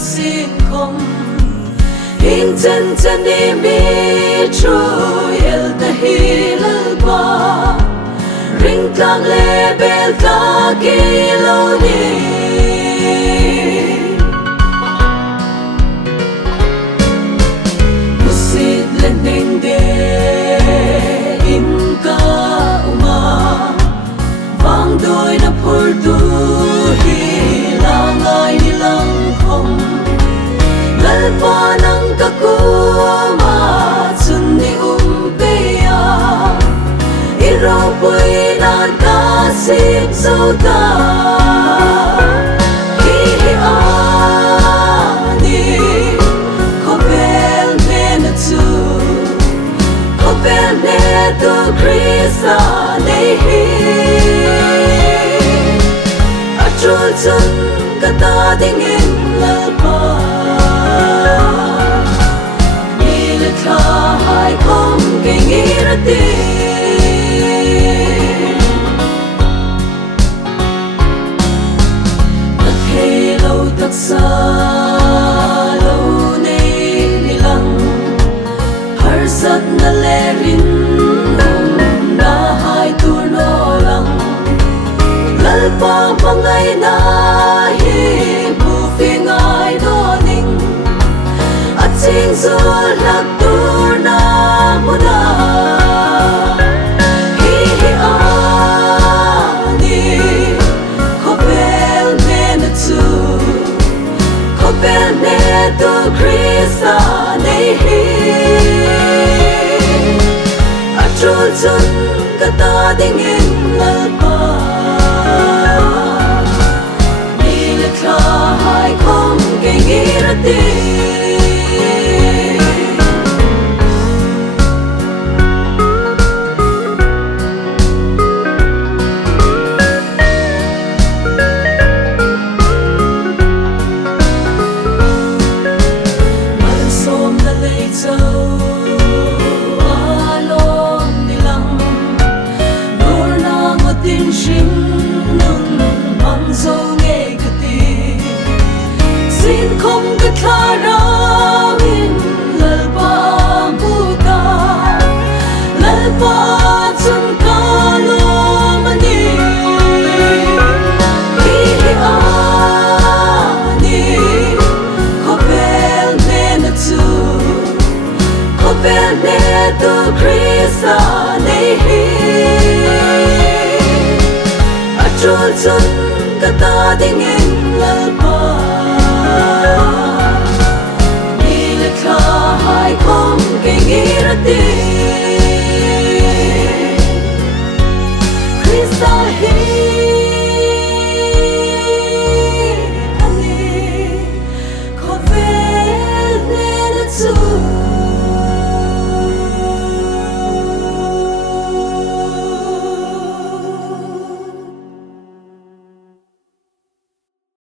xin không in chân chân đi mi trôi el ta hi ba ring tang le bel ta ki lo ni musit le ning de in ka uma vang đôi na phur tu hi la ngai ni lang không ngal pa nang ka ku ma chun ni pe ya iro pui nan ka sim so ta hi a ni ko bel me na tu ko bel ne tu krisa nei hi a chul chun ka ta ding in la pa ni le tha hai kom ke ngi ra ti sa lâu nay ni lang har sat na le rin na hai tu no lang lal pa mangai na hi bu fi ngai no ning at sing zo lak tu na mu na tu krisa nei hi a chul chun ka ta ding in la pa ni le kha hai kom ke ngi ra ti không có tha ra in lal ba bu ta lal ba chun ka lo mani hi a ni ko bel ne na tu ko bel ne tu krisa nei hi a chul chun ka ta ding in lal ba hai kom ke ngi ra ti krista hi ani ko ve ne na tu